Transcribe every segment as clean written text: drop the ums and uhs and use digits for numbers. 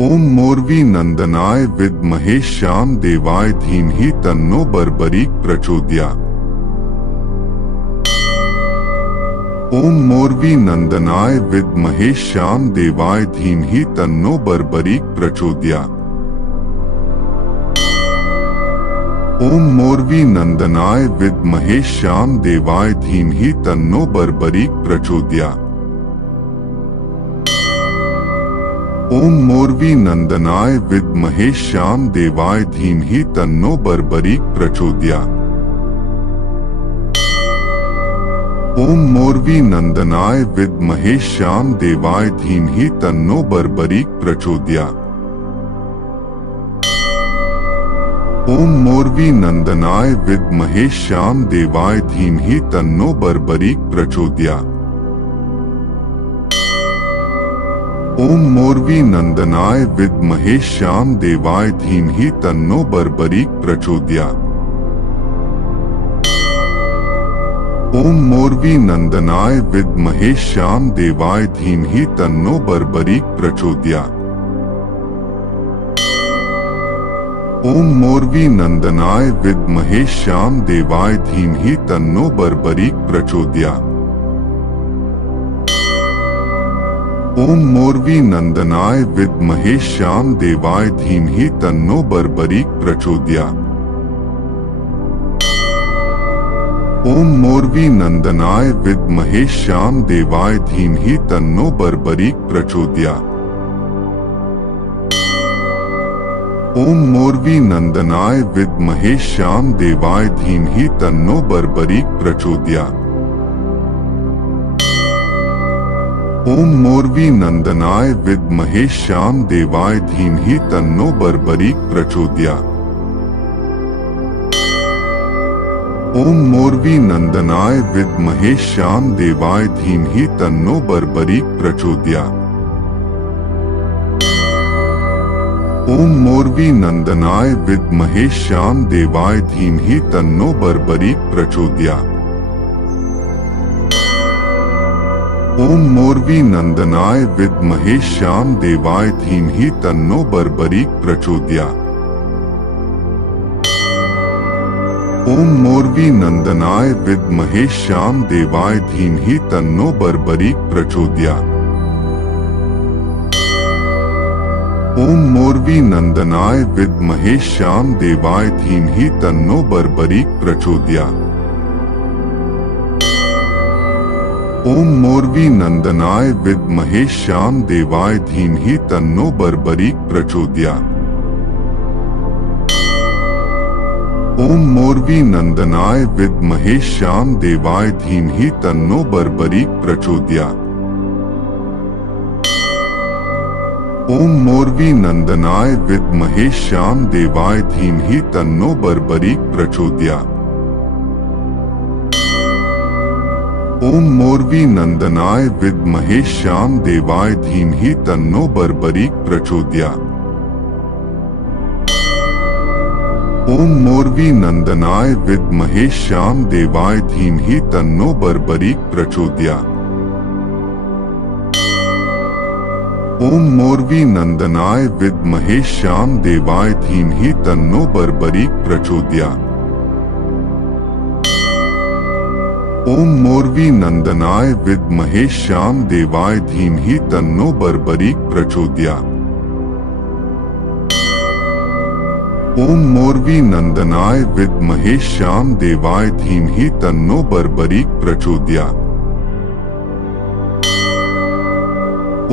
ओम मोरवी नंदनाय विद्महे श्याम देवाय धीमहि तन्नो बर्बरीक प्रचोदयात्। ओम मोरवी नंदनाय विद्महे श्याम देवाय धीमहि तन्नो बर्बरीक प्रचोदयात्। ओम मोरवी नंदनाय विद्महे श्याम देवाय धीमहि तन्नो बर्बरीक प्रचोदयात्। ओम मोरवी नंदनाय विद्महे श्याम देवाय धीमहि तन्नो बर्बरीक प्रचोदयात्। ओम मोरवी नंदनाय विद्महे श्याम देवाय धीमहि तन्नो बर्बरीक प्रचोदयात्। ओम मोरवी नंदनाय विद्महे श्याम देवाय धीमहि तन्नो बर्बरीक प्रचोदयात्। ओम मोरवी नंदनाय विद्महे श्याम देवाय धीमहि तन्नो बर्बरीक प्रचोदयात्। ओम मोरवी नंदनाय विद्महे श्याम देवाय धीमहि तन्नो बर्बरीक प्रचोदयात्। ओम मोरवी नंदनाय विद्महे श्याम देवाय धीमहि तन्नो बर्बरीक प्रचोदयात्। ओम मोरवी नंदनाय विद्महे श्याम देवाय धीमहि तन्नो बर्बरीक प्रचोदयात्। ओम मोरवी नंदनाय विद्महे श्याम देवाय धीमहि तन्नो बर्बरीक प्रचोदयात्। ओम मोरवी नंदनाय विद्महे श्याम देवाय धीमहि तन्नो बर्बरीक प्रचोदयात्। ओम मोरवी नंदनाय विद्महे श्याम देवाय धीमहि तन्नो बर्बरीक प्रचोदयात्। ओम मोरवी नंदनाय विद्महे श्याम देवाय धीमहि तन्नो बर्बरीक प्रचोदयात्। ओम मोरवी नंदनाय विद्महे श्याम देवाय धीमहि तन्नो बर्बरीक प्रचोदयात्। ओम मोरवी नंदनाय विद्महे श्याम देवाय धीमहि तन्नो बर्बरीक प्रचोदयात्। ओम मोरवी नंदनाय विद्महे श्याम देवाय धीमहि तन्नो बर्बरीक प्रचोदयात्। ओम मोरवी नंदनाय विद्महे श्याम देवाय धीमहि तन्नो बर्बरीक प्रचोदयात्। ओम मोरवी नंदनाय विद्महे श्याम देवाय धीमहि तन्नो बर्बरीक प्रचोदयात्। ओम मोरवी नंदनाय विद्महे श्याम देवाय धीमहि तन्नो बर्बरीक प्रचोदयात्। ओम मोरवी नंदनाय विद्महे श्याम देवाय धीमहि तन्नो बर्बरीक प्रचोदयात्। ओम मोरवी नंदनाय विद्महे श्याम देवाय धीमहि तन्नो बर्बरीक प्रचोदयात्। ओम मोरवी नंदनाय विद्महे श्याम देवाय धीमहि तन्नो बर्बरीक प्रचोदयात्। ओम मोरवी नंदनाय विद्महे श्याम देवाय धीमहि तन्नो बर्बरीक प्रचोदयात्। ओम मोरवी नंदनाय विद्महे श्याम देवाय धीमहि तन्नो बर्बरीक प्रचोदयात्। ओम मोरवी नंदनाय विद्महे श्याम देवाय धीमहि तन्नो बर्बरीक प्रचोदयात्।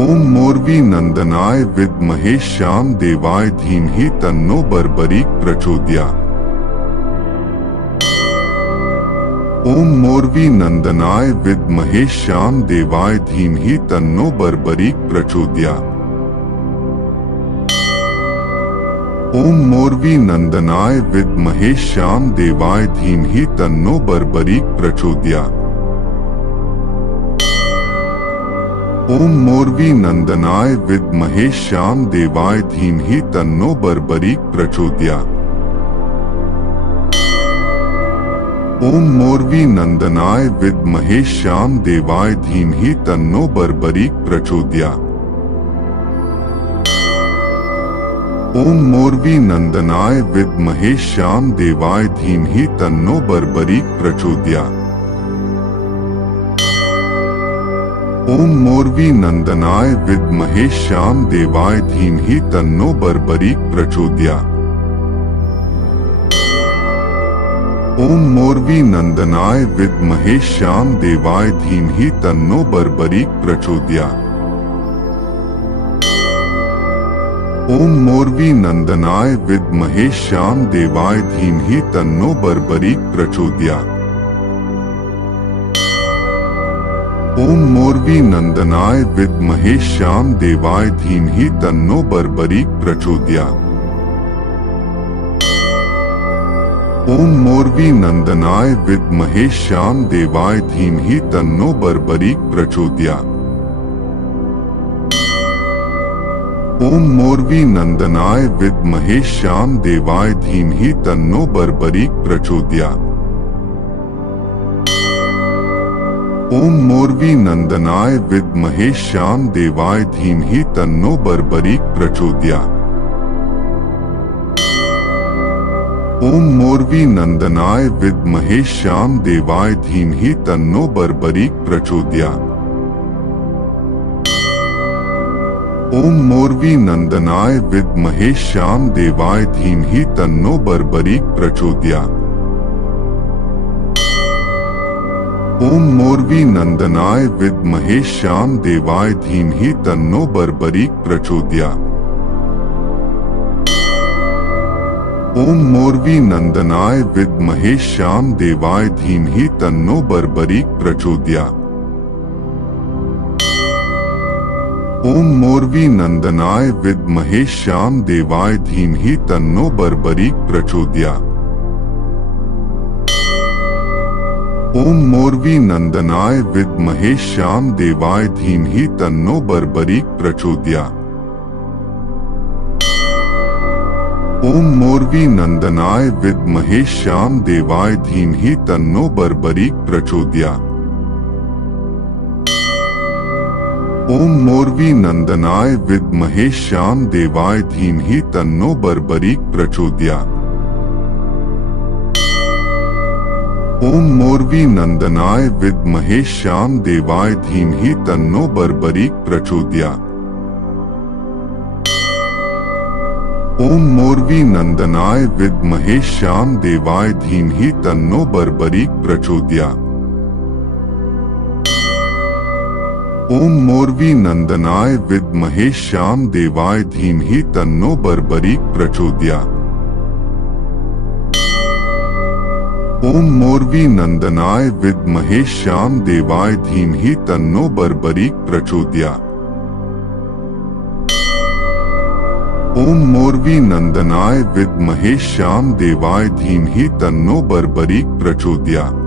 ओम मोरवी नंदनाय विद्महे श्याम देवाय धीमहि तन्नो बर्बरीक प्रचोदयात्। ओम मोरवी नंदनाय विद्महे श्याम देवाय धीमहि तन्नो बर्बरीक प्रचोदयात्। ओम मोरवी नंदनाय विद्महे श्याम देवाय धीमहि तन्नो बर्बरीक प्रचोदयात्। ओम मोरवी नंदनाय विद्महे श्याम देवाय धीमहि तन्नो बर्बरीक प्रचोदयात्। ओम मोरवी नंदनाय विद्महे श्याम देवाय धीमहि तन्नो बर्बरीक प्रचोदयात्। ओम मोरवी नंदनाय विद्महे श्याम देवाय धीमहि तन्नो बर्बरीक प्रचोदयात्। ओम मोरवी नंदनाय विद्महे श्याम देवाय धीमहि तन्नो बर्बरीक प्रचोदयात्। ओम मोरवी नंदनाय विद्महे श्याम देवाय धीमहि तन्नो बर्बरीक प्रचोदयात्। ओम मोरवी नंदनाय विद्महे श्याम देवाय धीमहि तन्नो बर्बरीक प्रचोदयात्। ओम मोरवी नंदनाय विद्महे श्याम देवाय धीमहि तन्नो बर्बरीक प्रचोदयात्। ओम मोरवी नंदनाय विद्महे श्याम देवाय धीमहि तन्नो बर्बरीक प्रचोदयात्। ओम मोरवी नंदनाय विद्महे श्याम देवाय धीमहि तन्नो बर्बरीक प्रचोदयात्। ओम मोरवी नंदनाय विद्महे श्याम देवाय धीमहि तन्नो बर्बरीक प्रचोदयात्। ओम मोरवी नंदनाय विद्महे श्याम देवाय धीमहि तन्नो बर्बरीक प्रचोदयात्। ओम मोरवी नंदनाय विद्महे श्याम देवाय धीमहि तन्नो बर्बरीक प्रचोदयात्। ओम मोरवी नंदनाय विद्महे श्याम देवाय धीमहि तन्नो बर्बरीक प्रचोदयात्। ओम मोरवी नंदनाय विद्महे श्याम देवाय धीमहि तन्नो बर्बरीक प्रचोदयात्। ओम मोरवी नंदनाय विद्महे श्याम देवाय धीमहि तन्नो बर्बरीक प्रचोदयात्। ओम मोरवी नंदनाय विद्महे श्याम देवाय धीमहि तन्नो बर्बरीक प्रचोदयात्। ओम मोरवी नंदनाय विद्महे श्याम देवाय धीमहि तन्नो बर्बरीक प्रचोदयात्। ओम मोरवी नंदनाय विद्महे श्याम देवाय धीमहि तन्नो बर्बरीक प्रचोदयात्। ओम मोरवी नंदनाय विद्महे श्याम देवाय धीमहि तन्नो बर्बरीक प्रचोदयात्। ओम मोरवी नंदनाय विद्महे श्याम देवाय धीमहि तन्नो बर्बरीक प्रचोदयात्। ओम मोरवी नंदनाय विद्महे श्याम देवाय धीमहि तन्नो बर्बरीक प्रचोदयात्। ओम मोरवी नंदनाय विद्महे श्याम देवाय धीमहि तन्नो बर्बरीक प्रचोदयात्। ओम मोरवी नंदनाय विद्महे श्याम देवाय धीमहि तन्नो बर्बरीक प्रचोदयात्।